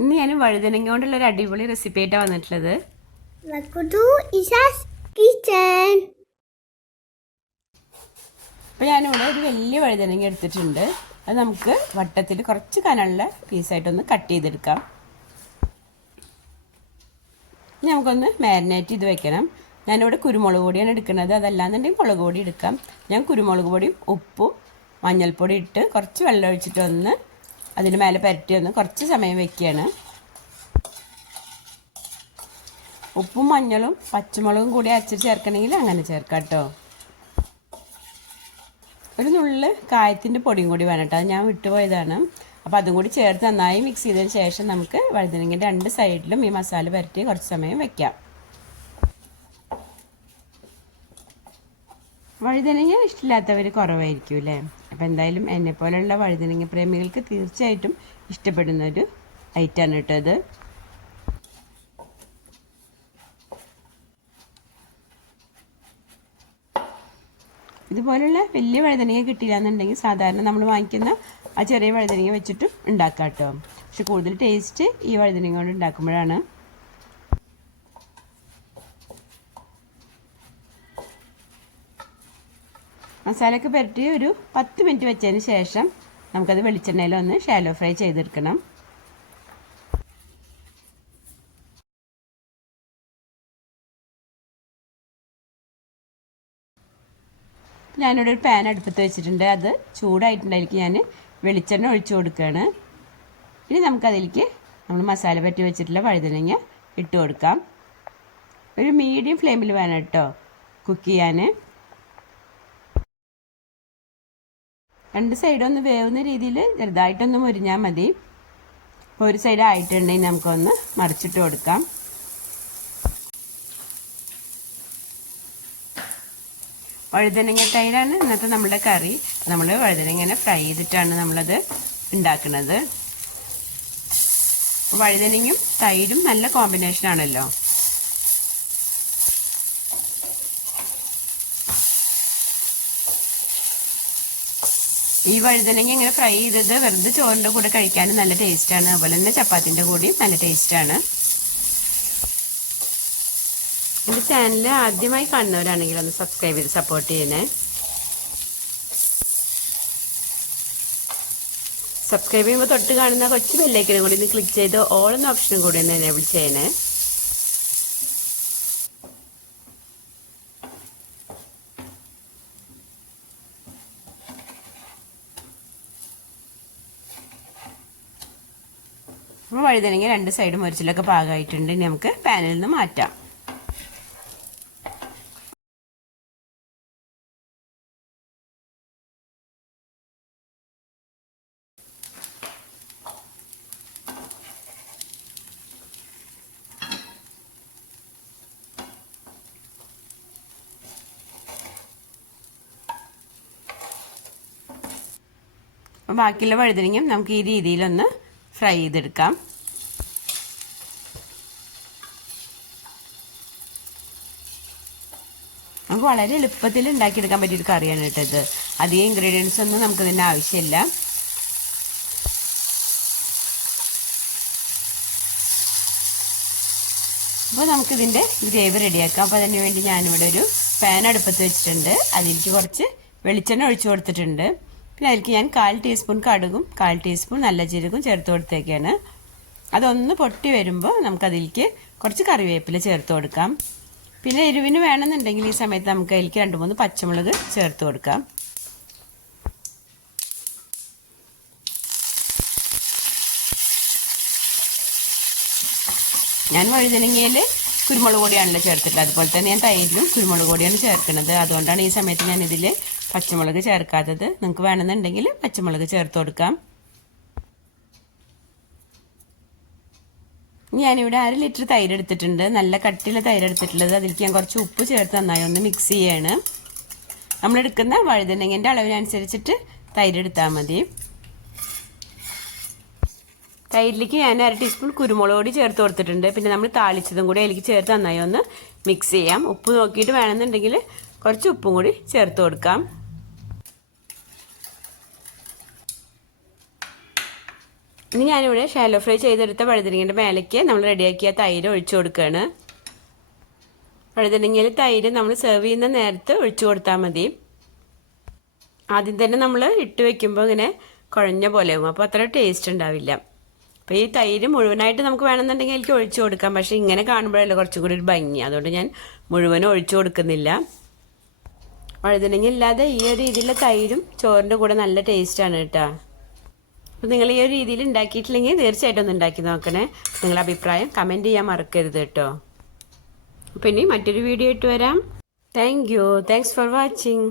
ഇന്ന് ഞാൻ വഴുതനങ്ങ കൊണ്ടുള്ള ഒരു അടിപൊളി റെസിപ്പി ആയിട്ടാണ് വന്നിട്ടുള്ളത്. അപ്പോൾ ഞാനിവിടെ ഒരു വലിയ വഴുതനങ്ങ എടുത്തിട്ടുണ്ട്. അത് നമുക്ക് വട്ടത്തിൽ കുറച്ച് കനമുള്ള പീസായിട്ടൊന്ന് കട്ട് ചെയ്തെടുക്കാം. ഇനി നമുക്കൊന്ന് മാരിനേറ്റ് ചെയ്ത് വെക്കണം. ഞാനിവിടെ കുരുമുളക് പൊടിയാണ് എടുക്കുന്നത്. അതല്ലാന്നുണ്ടെങ്കിൽ മുളക് പൊടി എടുക്കാം. ഞാൻ കുരുമുളക് പൊടിയും ഉപ്പും മഞ്ഞൾപ്പൊടി ഇട്ട് കുറച്ച് വെള്ളം ഒഴിച്ചിട്ടൊന്ന് അതിന് മേലെ പുരട്ടി ഒന്ന് കുറച്ച് സമയം വെക്കുകയാണ്. ഉപ്പും മഞ്ഞളും പച്ചമുളകും കൂടി അരച്ച് ചേർക്കണമെങ്കിൽ അങ്ങനെ ചേർക്കാം കേട്ടോ. ഒരു നുള്ള് കായത്തിൻ്റെ പൊടിയും കൂടി വേണം കേട്ടോ. അത് ഞാൻ വിട്ടുപോയതാണ്. അപ്പോൾ അതും കൂടി ചേർത്ത് നന്നായി മിക്സ് ചെയ്തതിന് ശേഷം നമുക്ക് വഴുതനങ്ങയുടെ രണ്ട് സൈഡിലും ഈ മസാല പുരട്ടി കുറച്ച് സമയം വെക്കാം. വഴുതനങ്ങ ഇഷ്ടമില്ലാത്തവർ കുറവായിരിക്കും അല്ലേ? അപ്പോൾ എന്തായാലും എന്നെപ്പോലെയുള്ള വഴുതനങ്ങ പ്രേമികൾക്ക് തീർച്ചയായിട്ടും ഇഷ്ടപ്പെടുന്നൊരു ഐറ്റമാണ് കേട്ടോ അത്. ഇതുപോലുള്ള വലിയ വഴുതനങ്ങ കിട്ടിയില്ലാന്നുണ്ടെങ്കിൽ സാധാരണ നമ്മൾ വാങ്ങിക്കുന്ന ആ ചെറിയ വഴുതനങ്ങ വെച്ചിട്ടും ഉണ്ടാക്കാം കേട്ടോ. പക്ഷെ കൂടുതൽ ടേസ്റ്റ് ഈ വഴുതനങ്ങ കൊണ്ട് ഉണ്ടാക്കുമ്പോഴാണ്. മസാലയൊക്കെ പുരട്ടി ഒരു 10 മിനിറ്റ് വെച്ചതിന് ശേഷം നമുക്കത് വെളിച്ചെണ്ണയിൽ ഒന്ന് ഷാലോ ഫ്രൈ ചെയ്തെടുക്കണം. ഞാനിവിടെ ഒരു പാൻ അടുപ്പത്ത് വെച്ചിട്ടുണ്ട്. അത് ചൂടായിട്ടുണ്ടായിരിക്കും. ഞാൻ വെളിച്ചെണ്ണ ഒഴിച്ചു കൊടുക്കുകയാണ്. ഇനി നമുക്കതിലേക്ക് നമ്മൾ മസാല പറ്റി വെച്ചിട്ടുള്ള വഴുതനങ്ങ ഇട്ട് കൊടുക്കാം. ഒരു മീഡിയം ഫ്ലെയിമിൽ വേണം കേട്ടോ കുക്ക് ചെയ്യാൻ. രണ്ട് സൈഡൊന്ന് വേവുന്ന രീതിയിൽ ചെറുതായിട്ടൊന്ന് മുരിഞ്ഞാൽ മതി. ഇപ്പോൾ ഒരു സൈഡ് ആയിട്ടുണ്ടെങ്കിൽ നമുക്കൊന്ന് മറിച്ചിട്ട് കൊടുക്കാം. വഴുതനങ്ങ തൈരാണ് ഇന്നത്തെ നമ്മുടെ കറി. നമ്മൾ വഴുതനങ്ങനെ ഫ്രൈ ചെയ്തിട്ടാണ് നമ്മളത് ഉണ്ടാക്കുന്നത്. വഴുതനങ്ങയും തൈരും നല്ല കോമ്പിനേഷൻ ആണല്ലോ. ഈ വഴുതനങ്ങ ഇങ്ങനെ ഫ്രൈ ചെയ്തത് വെറുതെ ചോറിൻ്റെ കൂടെ കഴിക്കാനും നല്ല ടേസ്റ്റാണ്. അതുപോലെ തന്നെ ചപ്പാത്തിൻ്റെ കൂടെയും നല്ല ടേസ്റ്റാണ്. എൻ്റെ ചാനൽ ആദ്യമായി കാണുന്നവരാണെങ്കിൽ ഒന്ന് സബ്സ്ക്രൈബ് ചെയ്ത് സപ്പോർട്ട് ചെയ്യണേ. സബ്സ്ക്രൈബ് ചെയ്യുമ്പോൾ തൊട്ട് കാണുന്ന കൊച്ചു ബെല്ലൈക്കനും കൂടി ഒന്ന് ക്ലിക്ക് ചെയ്ത് ഓൾ എന്ന ഓപ്ഷനും കൂടി ഒന്ന് എനേബിൾ ചെയ്യണേ. അപ്പോൾ വഴുതനങ്ങ രണ്ട് സൈഡും മുരിച്ചിലൊക്കെ പാകമായിട്ടുണ്ട്. ഇനി നമുക്ക് പാനിൽ നിന്ന് മാറ്റാം. ബാക്കിയുള്ള വഴുതനങ്ങയും നമുക്ക് ഈ രീതിയിലൊന്ന് ഫ്രൈ ചെയ്തെടുക്കാം. നമുക്ക് വളരെ എളുപ്പത്തിൽ ഉണ്ടാക്കിയെടുക്കാൻ പറ്റിയൊരു കറിയാണ് കേട്ടോ ഇത്. അധികം ഇൻഗ്രീഡിയൻസ് ഒന്നും നമുക്കിതിൻ്റെ ആവശ്യമില്ല. അപ്പോൾ നമുക്കിതിൻ്റെ ഗ്രേവി റെഡിയാക്കാം. അപ്പോൾ അതിന് വേണ്ടി ഞാനിവിടെ ഒരു പാൻ അടുപ്പത്ത് വെച്ചിട്ടുണ്ട്. അതിലേക്ക് കുറച്ച് വെളിച്ചെണ്ണ ഒഴിച്ചു കൊടുത്തിട്ടുണ്ട്. പിന്നെ അതിലേക്ക് ഞാൻ 1/4 ടീസ്പൂൺ കടുകും 1/4 ടീസ്പൂൺ നല്ല ജീരകവും ചേർത്ത് കൊടുത്തേക്കാണ്. അതൊന്ന് പൊട്ടി വരുമ്പോൾ നമുക്കതിലേക്ക് കുറച്ച് കറിവേപ്പില ചേർത്ത് കൊടുക്കാം. പിന്നെ എരിവിന് വേണമെന്നുണ്ടെങ്കിൽ ഈ സമയത്ത് നമുക്ക് അതിലേക്ക് 2-3 പച്ചമുളക് ചേർത്ത് കൊടുക്കാം. ഞാൻ വഴുതനങ്ങയിൽ കുരുമുളക് പൊടിയാണല്ലോ ചേർത്തിട്ടുള്ളത്. അതുപോലെ തന്നെ ഞാൻ തൈരിലും കുരുമുളക് പൊടിയാണ് ചേർക്കുന്നത്. അതുകൊണ്ടാണ് ഈ സമയത്ത് ഞാൻ ഇതിൽ പച്ചമുളക് ചേർക്കാത്തത്. നിങ്ങൾക്ക് വേണമെന്നുണ്ടെങ്കിൽ പച്ചമുളക് ചേർത്ത് കൊടുക്കാം. ഞാനിവിടെ 1/2 ലിറ്റർ തൈര് എടുത്തിട്ടുണ്ട്. നല്ല കട്ടിയുള്ള തൈര് എടുത്തിട്ടുള്ളത്. അതിലേക്ക് ഞാൻ കുറച്ച് ഉപ്പ് ചേർത്ത് നന്നായി ഒന്ന് മിക്സ് ചെയ്യാണ്. നമ്മളെടുക്കുന്ന വഴുതനങ്ങൻ്റെ അളവിനനുസരിച്ചിട്ട് തൈര് എടുത്താൽ മതി. തൈരിലേക്ക് ഞാൻ 1/2 ടീസ്പൂൺ കുരുമുളക് പൊടി ചേർത്ത് കൊടുത്തിട്ടുണ്ട്. പിന്നെ നമ്മൾ താളിച്ചതും കൂടി അതിലേക്ക് ചേർത്ത് നന്നായി ഒന്ന് മിക്സ് ചെയ്യാം. ഉപ്പ് നോക്കിയിട്ട് വേണമെന്നുണ്ടെങ്കിൽ കുറച്ച് ഉപ്പും കൂടി ചേർത്ത് കൊടുക്കാം. ഇനി ഞാനിവിടെ ഷാലോ ഫ്രൈ ചെയ്തെടുത്ത വഴുതനങ്ങയുടെ മേലേക്ക് നമ്മൾ റെഡിയാക്കിയ തൈര് ഒഴിച്ചു കൊടുക്കുകയാണ്. വഴുതനങ്ങയിൽ തൈര് നമ്മൾ സെർവ് ചെയ്യുന്ന നേരത്ത് ഒഴിച്ചു കൊടുത്താൽ മതി. ആദ്യം തന്നെ നമ്മൾ ഇട്ട് വെക്കുമ്പോൾ ഇങ്ങനെ കുഴഞ്ഞ പോലെ ആകും, അപ്പോൾ അത്ര ടേസ്റ്റ് ഉണ്ടാവില്ല. അപ്പോൾ ഈ തൈര് മുഴുവനായിട്ട് നമുക്ക് വേണമെന്നുണ്ടെങ്കിൽ എനിക്ക് ഒഴിച്ചു കൊടുക്കാം, പക്ഷേ ഇങ്ങനെ കാണുമ്പോഴല്ലേ കുറച്ചും കൂടി ഒരു ഭംഗി, അതുകൊണ്ട് ഞാൻ മുഴുവനും ഒഴിച്ചു കൊടുക്കുന്നില്ല. വഴുതനങ്ങ ഇല്ലാതെ ഈ ഒരു രീതിയിലുള്ള തൈരും ചോറിൻ്റെ കൂടെ നല്ല ടേസ്റ്റാണ് കേട്ടോ. അപ്പോൾ നിങ്ങൾ ഈ ഒരു രീതിയിൽ ഉണ്ടാക്കിയിട്ടില്ലെങ്കിൽ തീർച്ചയായിട്ടും ഒന്ന് ഉണ്ടാക്കി നോക്കണേ. നിങ്ങളുടെ അഭിപ്രായം കമൻറ്റ് ചെയ്യാൻ മറക്കരുത് കേട്ടോ. അപ്പോൾ ഇനി മറ്റൊരു വീഡിയോ ഇട്ട് വരാം. Thanks for watching.